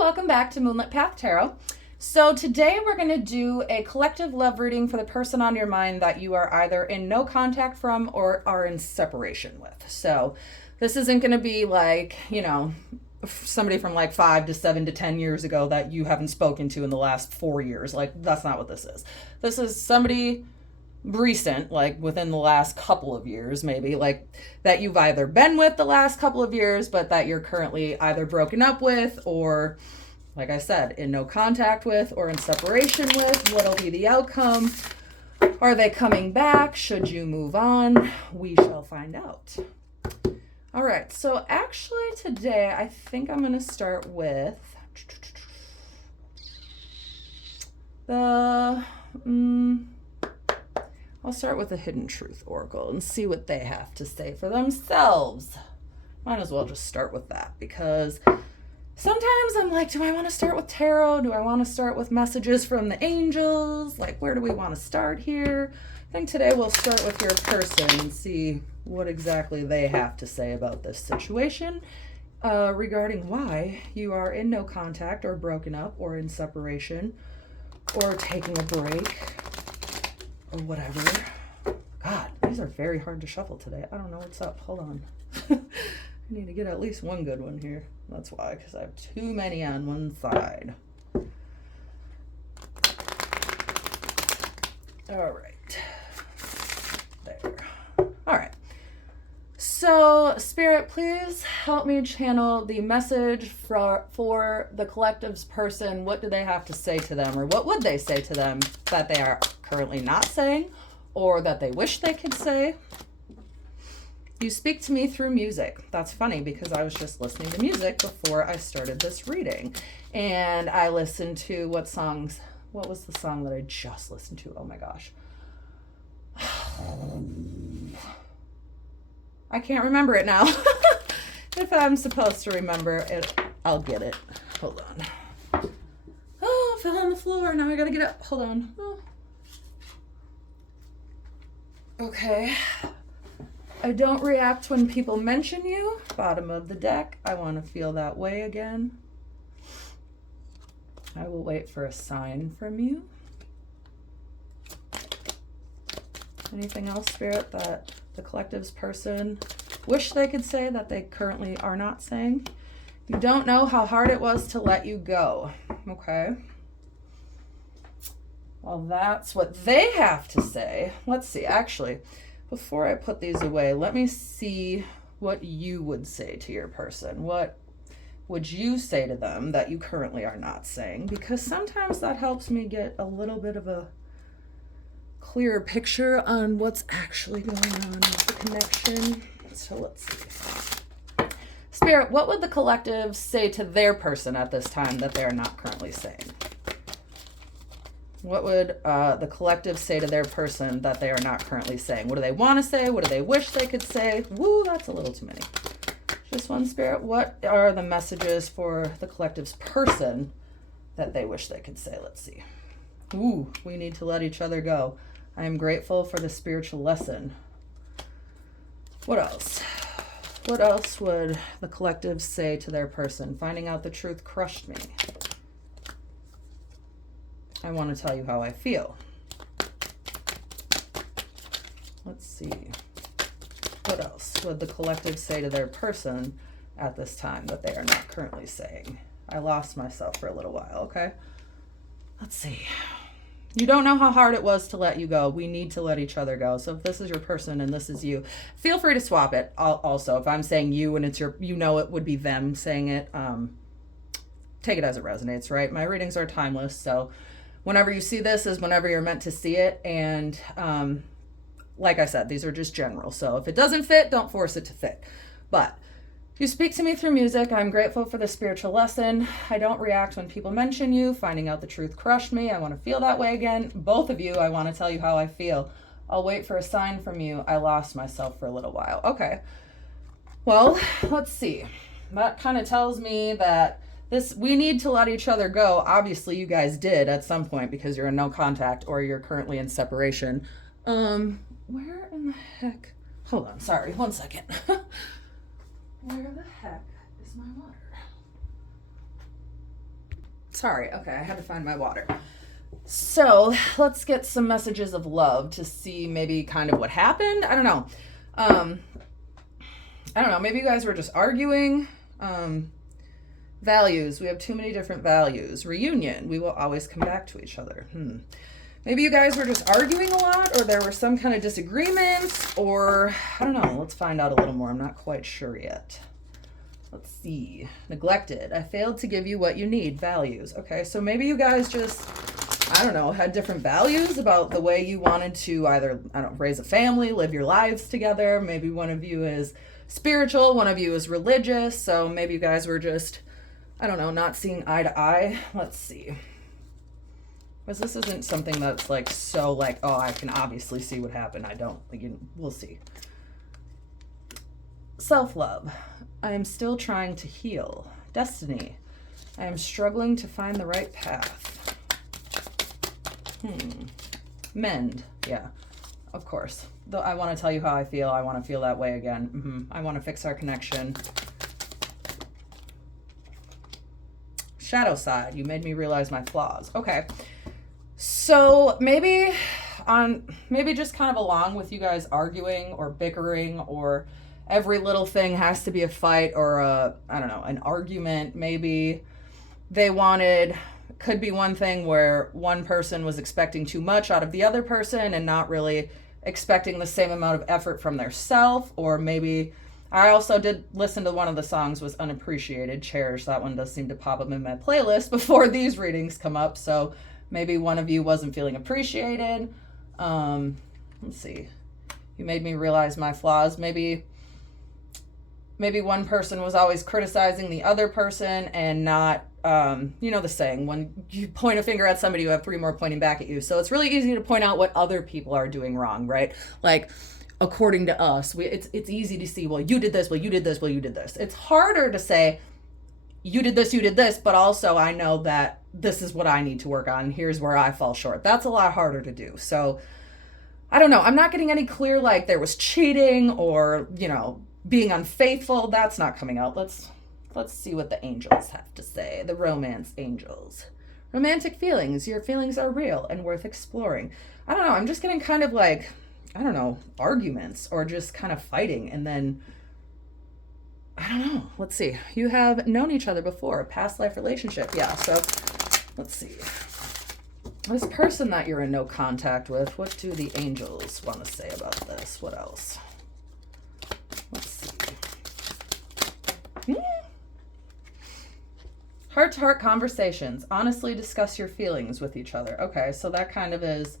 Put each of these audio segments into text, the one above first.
welcome back to Moonlit Path Tarot. So today we're going to do a collective love reading for the person on your mind that you are either in no contact from or are in separation with. So this isn't going to be like, somebody from like 5 to 7 to 10 years ago that you haven't spoken to in the last 4 years. Like, that's not what this is. This is somebody recent, like within the last couple of years, maybe, like that you've either been with the last couple of years, but that you're currently either broken up with or, like I said, in no contact with or in separation with. What'll be the outcome? Are they coming back? Should you move on? We shall find out. All right, so actually today I think I'm going to start with I'll start with the Hidden Truth Oracle and see what they have to say for themselves. Might as well just start with that, because sometimes I'm like, do I want to start with tarot? Do I want to start with messages from the angels? Like, where do we want to start here? I think today we'll start with your person and see what exactly they have to say about this situation regarding why you are in no contact or broken up or in separation or taking a break or whatever. God, these are very hard to shuffle today. I don't know what's up. Hold on. I need to get at least one good one here. That's why, because I have too many on one side. All right. There. All right. So, Spirit, please help me channel the message for the collective's person. What do they have to say to them, or what would they say to them that they are currently not saying, or that they wish they could say? You speak to me through music. That's funny, because I was just listening to music before I started this reading. And I listened to what was the song that I just listened to? Oh my gosh. I can't remember it now. If I'm supposed to remember it, I'll get it. Hold on. Oh, I fell on the floor. Now I gotta get up. Hold on. Oh. Okay. I don't react when people mention you. Bottom of the deck. I want to feel that way again. I will wait for a sign from you. Anything else, Spirit, that the collective's person wish they could say that they currently are not saying? You don't know how hard it was to let you go. Okay. Well, that's what they have to say. Let's see. Actually, before I put these away, let me see what you would say to your person. What would you say to them that you currently are not saying? Because sometimes that helps me get a little bit of a clearer picture on what's actually going on with the connection. So let's see. Spirit, what would the collective say to their person at this time that they're not currently saying? What would the collective say to their person that they are not currently saying? What do they want to say? What do they wish they could say? Woo, that's a little too many. Just one, Spirit. What are the messages for the collective's person that they wish they could say? Let's see. Ooh, we need to let each other go. I am grateful for the spiritual lesson. What else? What else would the collective say to their person? Finding out the truth crushed me. I want to tell you how I feel. Let's see. What else would the collective say to their person at this time that they are not currently saying? I lost myself for a little while, okay? Let's see. You don't know how hard it was to let you go. We need to let each other go. So if this is your person and this is you, feel free to swap it. Also, if I'm saying you and it's your, it would be them saying it. Take it as it resonates, right? My readings are timeless. So whenever you see this is whenever you're meant to see it. And like I said, these are just general. So if it doesn't fit, don't force it to fit. But you speak to me through music. I'm grateful for the spiritual lesson. I don't react when people mention you. Finding out the truth crushed me. I want to feel that way again. Both of you, I want to tell you how I feel. I'll wait for a sign from you. I lost myself for a little while. Okay. Well, let's see. That kind of tells me that we need to let each other go. Obviously, you guys did at some point because you're in no contact or you're currently in separation. Where in the heck? Hold on. Sorry. One second. Where the heck is my water? Sorry, okay, I had to find my water. So let's get some messages of love to see maybe kind of what happened. I don't know. Maybe you guys were just arguing. Values. We have too many different values. Reunion. We will always come back to each other. Maybe you guys were just arguing a lot, or there were some kind of disagreements, or I don't know. Let's find out a little more. I'm not quite sure yet. Let's see. Neglected. I failed to give you what you need. Values. Okay, so maybe you guys just, I don't know, had different values about the way you wanted to either, raise a family, live your lives together. Maybe one of you is spiritual, one of you is religious. So maybe you guys were just, not seeing eye to eye. Let's see. Because this isn't something that's like, so like, oh, I can obviously see what happened. I don't, we'll see. Self-love. I am still trying to heal. Destiny. I am struggling to find the right path. Mend. Yeah, of course. Though I want to tell you how I feel. I want to feel that way again. I want to fix our connection. Shadow side. You made me realize my flaws. Okay. So maybe just kind of along with you guys arguing or bickering, or every little thing has to be a fight or an argument. Maybe they could be one thing where one person was expecting too much out of the other person and not really expecting the same amount of effort from their self. Or maybe I also did listen to one of the songs was Unappreciated, Cherish. That one does seem to pop up in my playlist before these readings come up. So maybe one of you wasn't feeling appreciated. Let's see. You made me realize my flaws. Maybe one person was always criticizing the other person and not, the saying, when you point a finger at somebody, you have three more pointing back at you. So it's really easy to point out what other people are doing wrong, right? Like, according to us, it's easy to see, well, you did this, well, you did this, well, you did this. It's harder to say, you did this, but also I know that this is what I need to work on. Here's where I fall short. That's a lot harder to do. So I don't know. I'm not getting any clear, like there was cheating or, being unfaithful. That's not coming out. Let's see what the angels have to say. The romance angels. Romantic feelings. Your feelings are real and worth exploring. I don't know. I'm just getting kind of like, arguments or just kind of fighting. And then, I don't know. Let's see. You have known each other before. Past life relationship. Yeah. So let's see. This person that you're in no contact with, what do the angels want to say about this? What else? Let's see. Heart-to-heart conversations. Honestly discuss your feelings with each other. Okay, so that kind of is,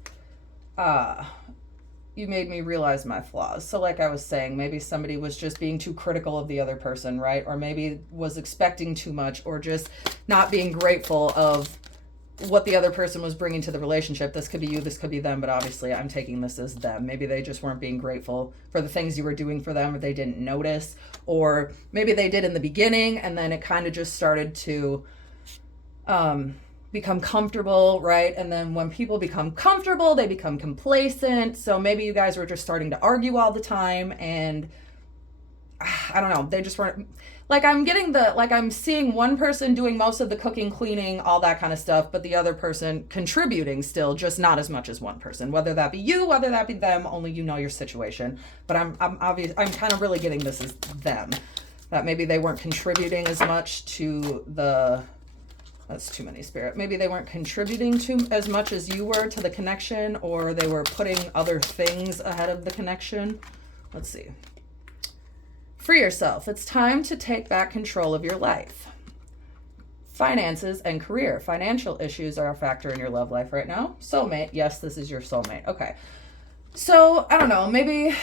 you made me realize my flaws. So like I was saying, maybe somebody was just being too critical of the other person, right? Or maybe was expecting too much, or just not being grateful of what the other person was bringing to the relationship. This could be you, this could be them, but obviously I'm taking this as them. Maybe they just weren't being grateful for the things you were doing for them, or they didn't notice, or maybe they did in the beginning and then it kind of just started to become comfortable, right? And then when people become comfortable, they become complacent. So maybe you guys were just starting to argue all the time, and I don't know, they just weren't, like I'm seeing one person doing most of the cooking, cleaning, all that kind of stuff, but the other person contributing still, just not as much as one person, whether that be you, whether that be them, only you know your situation. But I'm kind of really getting this as them, that maybe they weren't contributing as much to that's too many, Spirit. Maybe they weren't contributing to as much as you were to the connection, or they were putting other things ahead of the connection. Let's see. Free yourself. It's time to take back control of your life. Finances and career. Financial issues are a factor in your love life right now. Soulmate. Yes, this is your soulmate. Okay. So, I don't know. Maybe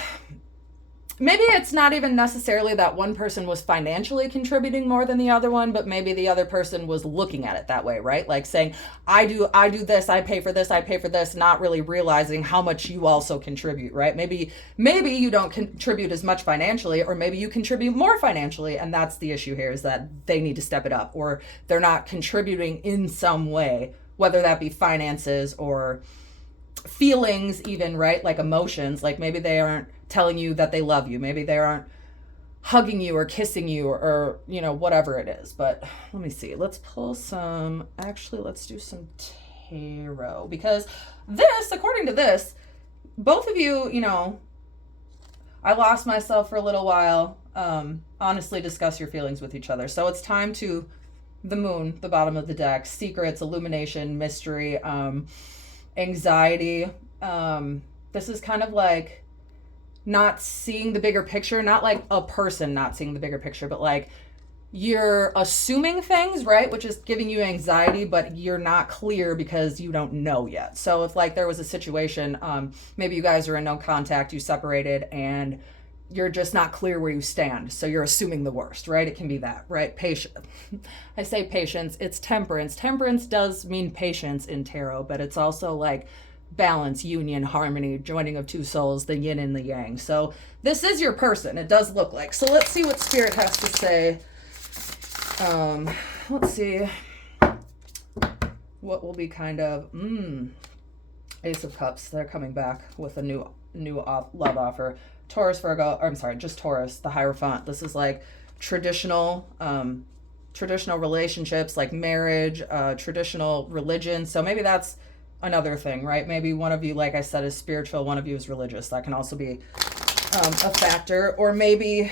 it's not even necessarily that one person was financially contributing more than the other one, but maybe the other person was looking at it that way, right? Like saying, I do this, I pay for this, not really realizing how much you also contribute, right? Maybe you don't contribute as much financially, or maybe you contribute more financially, and that's the issue here, is that they need to step it up, or they're not contributing in some way, whether that be finances or feelings even, right? Like emotions, like maybe they aren't telling you that they love you. Maybe they aren't hugging you or kissing you or you know, whatever it is. But let me see. Let's pull some, actually, let's do some tarot, because this, according to this, both of you, you know, I lost myself for a little while. Honestly, discuss your feelings with each other. So it's time to the moon, the bottom of the deck, secrets, illumination, mystery, anxiety. This is kind of like not seeing the bigger picture, not like a person not seeing the bigger picture, but like you're assuming things, right? Which is giving you anxiety, but you're not clear because you don't know yet. So if like there was a situation, maybe you guys are in no contact, you separated, and you're just not clear where you stand. So you're assuming the worst, right? It can be that, right? Patience. I say patience, it's temperance. Temperance does mean patience in tarot, but it's also like balance, union, harmony, joining of two souls, the yin and the yang. So this is your person. It does look like. So let's see what Spirit has to say. Let's see what will be kind of Ace of Cups. They're coming back with a new love offer. Taurus, Virgo, or I'm sorry, just Taurus, the Hierophant. This is like traditional relationships, like marriage, traditional religion. So maybe that's another thing, right? Maybe one of you, like I said, is spiritual, one of you is religious. That can also be a factor. Or maybe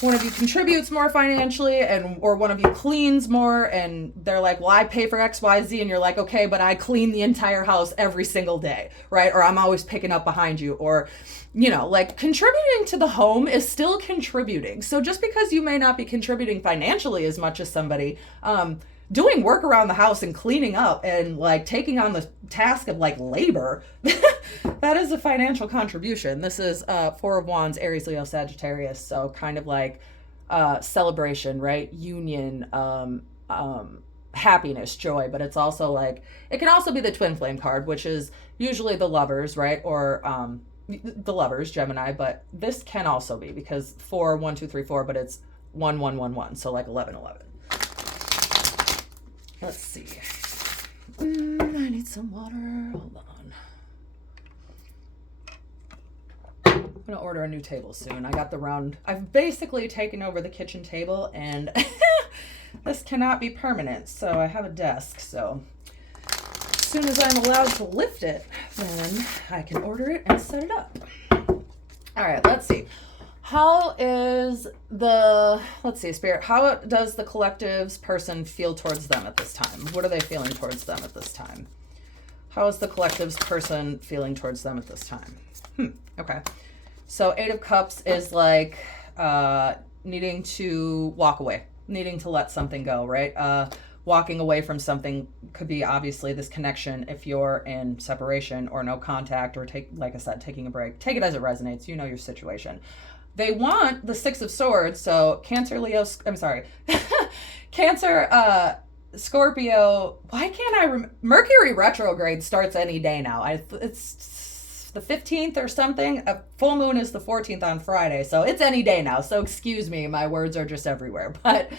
one of you contributes more financially, and or one of you cleans more, and they're like, well, I pay for XYZ, and you're like, okay, but I clean the entire house every single day, right? Or I'm always picking up behind you. Or, you know, like contributing to the home is still contributing. So just because you may not be contributing financially as much as somebody, doing work around the house and cleaning up and like taking on the task of like labor, that is a financial contribution. This is Four of Wands, Aries, Leo, Sagittarius. So kind of like celebration, right? Union, happiness, joy. But it's also like, it can also be the twin flame card, which is usually the lovers, right? Or the lovers, Gemini. But this can also be, because 4, 1, 2, 3, 4, but it's 1, 1, 1, 1. So like 11, 11. Let's see. I need some water. Hold on. I'm going to order a new table soon. I got the round. I've basically taken over the kitchen table, and this cannot be permanent. So I have a desk. So as soon as I'm allowed to lift it, then I can order it and set it up. All right, let's see. How is let's see, Spirit, how does the collective's person feel towards them at this time? What are they feeling towards them at this time? How is the collective's person feeling towards them at this time? Okay. So 8 of Cups is like needing to walk away, needing to let something go, right? Walking away from something could be obviously this connection if you're in separation or no contact, or like I said, taking a break. Take it as it resonates. You know your situation. They want the 6 of Swords, so Cancer, Leo, I'm sorry, Cancer, Scorpio, why can't I Mercury retrograde starts any day now. It's the 15th or something. A full moon is the 14th on Friday, so it's any day now. So excuse me, my words are just everywhere. But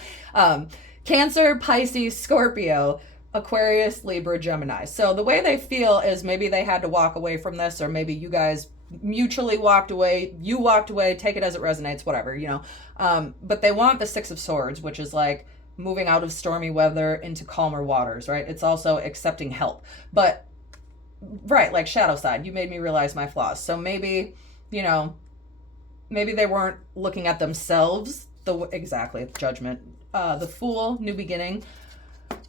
Cancer, Pisces, Scorpio, Aquarius, Libra, Gemini. So the way they feel is maybe they had to walk away from this, or maybe you guys mutually walked away, you walked away, take it as it resonates, whatever, you know. But they want the 6 of Swords, which is like moving out of stormy weather into calmer waters, right? It's also accepting help. But, right, like shadow side, you made me realize my flaws. So maybe, you know, maybe they weren't looking at themselves, exactly, Judgment. The Fool, new beginning.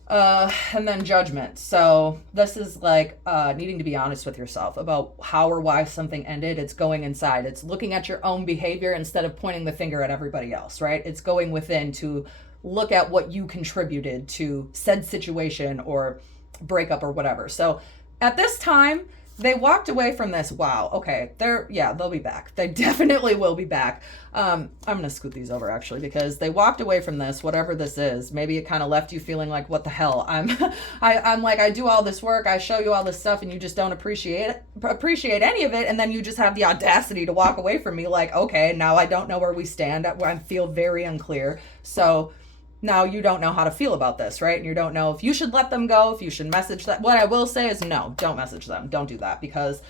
And then Judgment. So this is like needing to be honest with yourself about how or why something ended. It's going inside. It's looking at your own behavior instead of pointing the finger at everybody else, right? It's going within to look at what you contributed to said situation or breakup or whatever. So at this time, they walked away from this. Wow. Okay. They'll be back. They definitely will be back. I'm going to scoot these over actually, because they walked away from this, whatever this is. Maybe it kind of left you feeling like, what the hell? I'm like, I do all this work. I show you all this stuff, and you just don't appreciate any of it. And then you just have the audacity to walk away from me like, okay, now I don't know where we stand. I feel very unclear. So now you don't know how to feel about this, right? And you don't know if you should let them go, if you should message that. What I will say is no, don't message them. Don't do that, because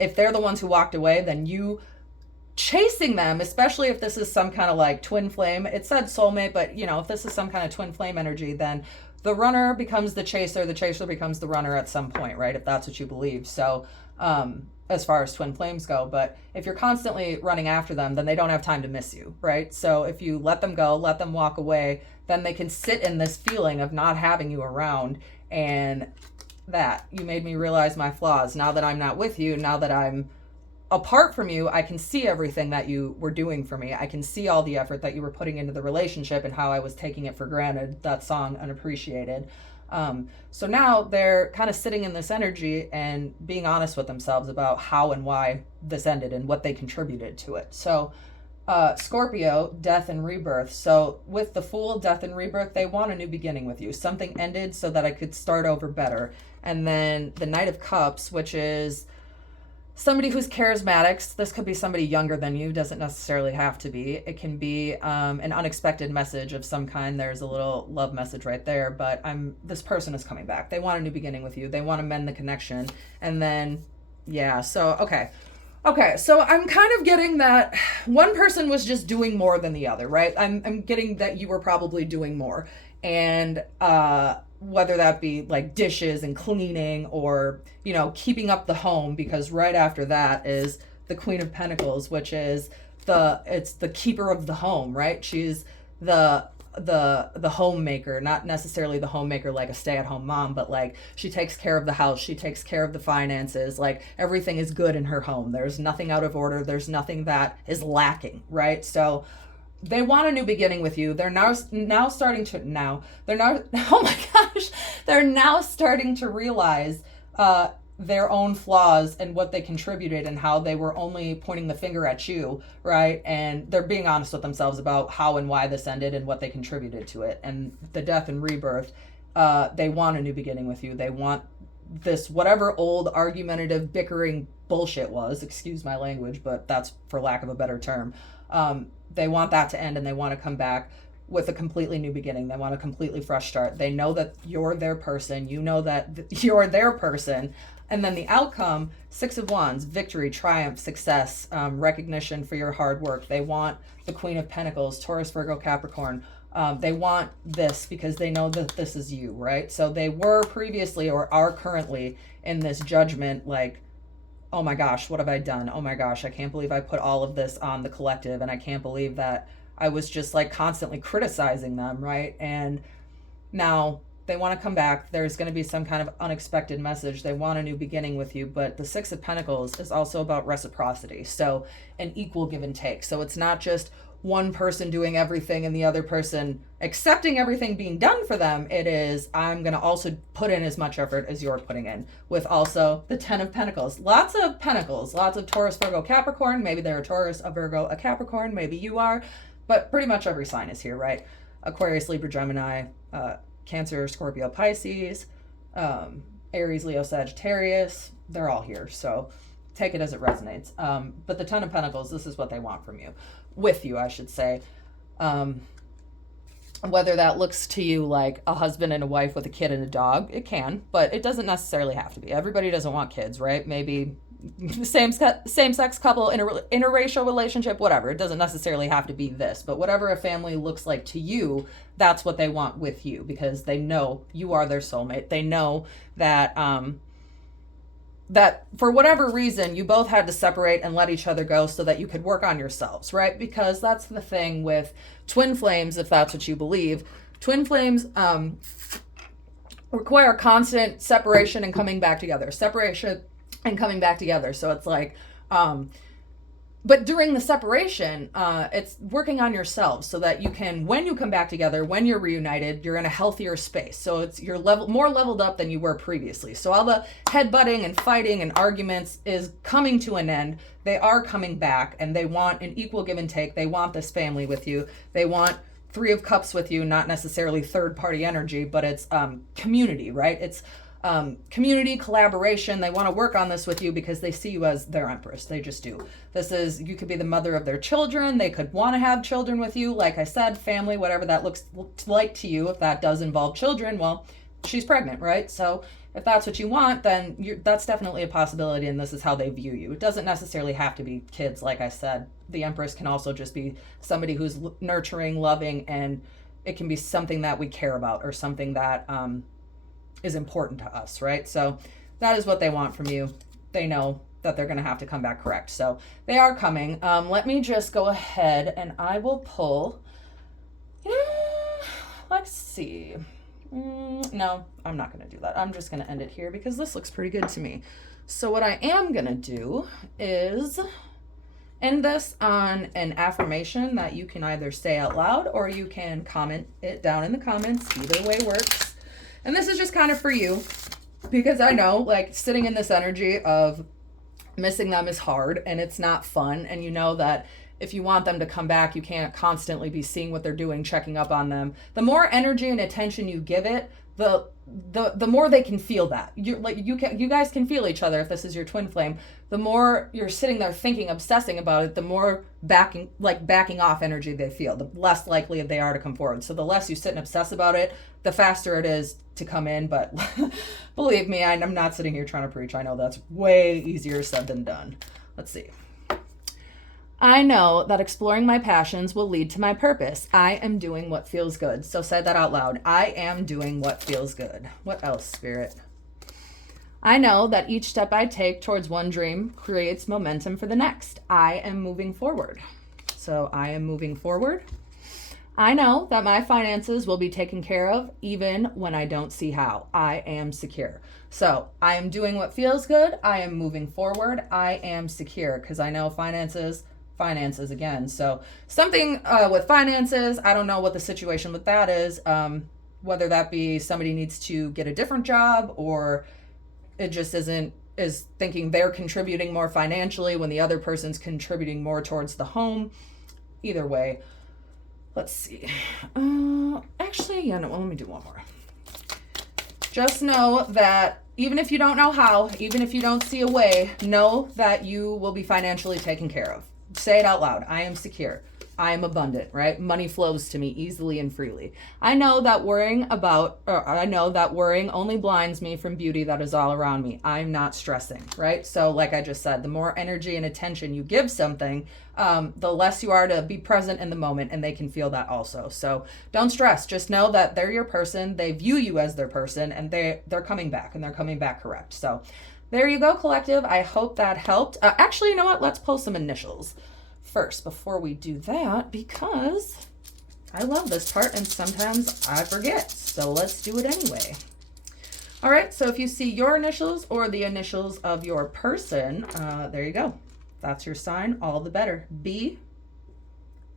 if they're the ones who walked away, then you chasing them, especially if this is some kind of like twin flame. It said soulmate, but you know, if this is some kind of twin flame energy, then the runner becomes the chaser becomes the runner at some point, right? If that's what you believe. So, as far as twin flames go, but if you're constantly running after them, then they don't have time to miss you, right? So if you let them go, let them walk away, then they can sit in this feeling of not having you around, and that you made me realize my flaws. Now that I'm not with you, now that I'm apart from you, I can see everything that you were doing for me. I can see all the effort that you were putting into the relationship and how I was taking it for granted. That song, Unappreciated. So now they're kind of sitting in this energy and being honest with themselves about how and why this ended and what they contributed to it. So Scorpio, death and rebirth. So with the Fool, death and rebirth, they want a new beginning with you. Something ended so that I could start over better. And then the Knight of Cups, which is somebody who's charismatic. This could be somebody younger than you, doesn't necessarily have to be. It can be an unexpected message of some kind. There's a little love message right there, but this person is coming back. They want a new beginning with you. They want to mend the connection. And then, yeah, so, okay, so I'm kind of getting that one person was just doing more than the other, right? I'm getting that you were probably doing more. And whether that be like dishes and cleaning or, you know, keeping up the home, because right after that is the Queen of Pentacles, which is it's the keeper of the home, right? She's the homemaker, not necessarily the homemaker like a stay-at-home mom, but like she takes care of the house, she takes care of the finances, like everything is good in her home. There's nothing out of order, there's nothing that is lacking, right? So they want a new beginning with you. They're now starting to oh my gosh, they're now starting to realize their own flaws and what they contributed and how they were only pointing the finger at you, right? And they're being honest with themselves about how and why this ended and what they contributed to it. And the death and rebirth, they want a new beginning with you. They want this, whatever old argumentative bickering bullshit was, excuse my language, but that's for lack of a better term. They want that to end, and they want to come back with a completely new beginning. They want a completely fresh start. They know that you're their person. You know that you're their person. And then the outcome, Six of Wands, victory, triumph, success, recognition for your hard work. They want the Queen of Pentacles, Taurus, Virgo, Capricorn. They want this because they know that this is you, right? So they were previously or are currently in this judgment, like, oh my gosh, what have I done? Oh my gosh, I can't believe I put all of this on the collective, and I can't believe that I was just like constantly criticizing them, right? And now they want to come back. There's going to be some kind of unexpected message. They want a new beginning with you, but the Six of Pentacles is also about reciprocity. So an equal give and take. So it's not just one person doing everything and the other person accepting everything being done for them. It is, I'm going to also put in as much effort as you're putting in, with also the 10 of Pentacles. Lots of Pentacles, lots of Taurus, Virgo, Capricorn. Maybe they're a Taurus, a Virgo, a Capricorn. Maybe you are, but pretty much every sign is here, right? Aquarius, Libra, Gemini, Cancer, Scorpio, Pisces, Aries, Leo, Sagittarius. They're all here. So take it as it resonates. But the 10 of Pentacles, this is what they want from you. With you, I should say. Whether that looks to you like a husband and a wife with a kid and a dog, it can, but it doesn't necessarily have to be. Everybody doesn't want kids, right? Maybe same-sex couple, interracial relationship, whatever. It doesn't necessarily have to be this, but whatever a family looks like to you, that's what they want with you, because they know you are their soulmate. They know that that for whatever reason, you both had to separate and let each other go so that you could work on yourselves, right? Because that's the thing with twin flames, if that's what you believe. Twin flames require constant separation and coming back together. Separation and coming back together. So it's like, but during the separation, it's working on yourselves so that you can, when you come back together, when you're reunited, you're in a healthier space. So it's you're more leveled up than you were previously. So all the headbutting and fighting and arguments is coming to an end. They are coming back, and they want an equal give and take. They want this family with you. They want Three of Cups with you, not necessarily third party energy, but it's community, right? It's community collaboration. They want to work on this with you because they see you as their empress. They just do. This is, you could be the mother of their children. They could want to have children with you. Like I said, family, whatever that looks like to you. If that does involve children, well, she's pregnant, right? So if that's what you want, then that's definitely a possibility, and this is how they view you. It doesn't necessarily have to be kids, like I said. The Empress can also just be somebody who's nurturing, loving, and it can be something that we care about or something that is important to us, right? So that is what they want from you. They know that they're going to have to come back correct. So they are coming. Let me just go ahead and I will pull. Let's see. No, I'm not going to do that. I'm just going to end it here because this looks pretty good to me. So what I am going to do is end this on an affirmation that you can either say out loud or you can comment it down in the comments. Either way works. And this is just kind of for you because I know, like, sitting in this energy of missing them is hard and it's not fun. And you know that if you want them to come back, you can't constantly be seeing what they're doing, checking up on them. The more energy and attention you give it, the more they can feel that. You guys can feel each other if this is your twin flame. The more you're sitting there thinking, obsessing about it, the more backing off energy they feel, the less likely they are to come forward. So the less you sit and obsess about it, the faster it is to come in. But believe me, I'm not sitting here trying to preach. I know that's way easier said than done. Let's see. I know that exploring my passions will lead to my purpose. I am doing what feels good. So say that out loud. I am doing what feels good. What else, Spirit? I know that each step I take towards one dream creates momentum for the next. I am moving forward. So I am moving forward. I know that my finances will be taken care of even when I don't see how. I am secure. So I am doing what feels good. I am moving forward. I am secure because I know finances again. So something with finances, I don't know what the situation with that is, whether that be somebody needs to get a different job or it just is thinking they're contributing more financially when the other person's contributing more towards the home. Either way, let's see. Actually, yeah, no, well, let me do one more. Just know that even if you don't know how, even if you don't see a way, know that you will be financially taken care of. Say it out loud. I am secure. I am abundant, right? Money flows to me easily and freely. I know that worrying only blinds me from beauty that is all around me. I'm not stressing, right? So like I just said, the more energy and attention you give something, the less you are to be present in the moment, and they can feel that also. So don't stress. Just know that they're your person. They view you as their person, and they're coming back, and they're coming back correct. So there you go, collective. I hope that helped. Actually, you know what? Let's pull some initials first before we do that, because I love this part and sometimes I forget. So let's do it anyway. All right, so if you see your initials or the initials of your person, there you go. That's your sign, all the better. B,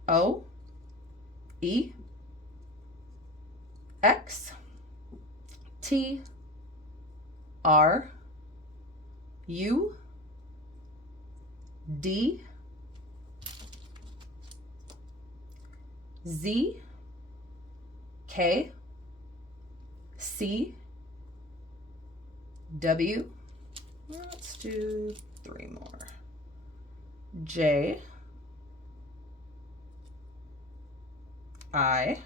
O, E, X, T, R, U, D, Z, K, C, W, let's do 3 more, J, I,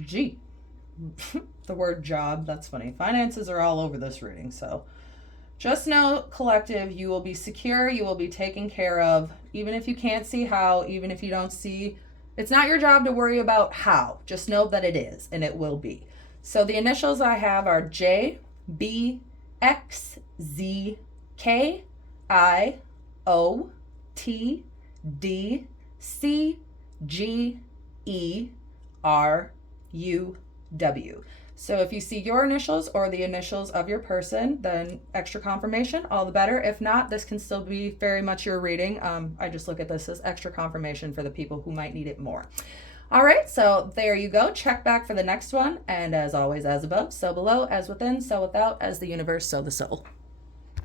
G. The word job, that's funny. Finances are all over this reading, so just know, collective, you will be secure, you will be taken care of, even if you can't see how, even if you don't see, it's not your job to worry about how. Just know that it is, and it will be. So the initials I have are J, B, X, Z, K, I, O, T, D, C, G, E, R, U, W. So if you see your initials or the initials of your person, then extra confirmation, all the better. If not, this can still be very much your reading. I just look at this as extra confirmation for the people who might need it more. All right, so there you go. Check back for the next one. And as always, as above, so below, as within, so without, as the universe, so the soul.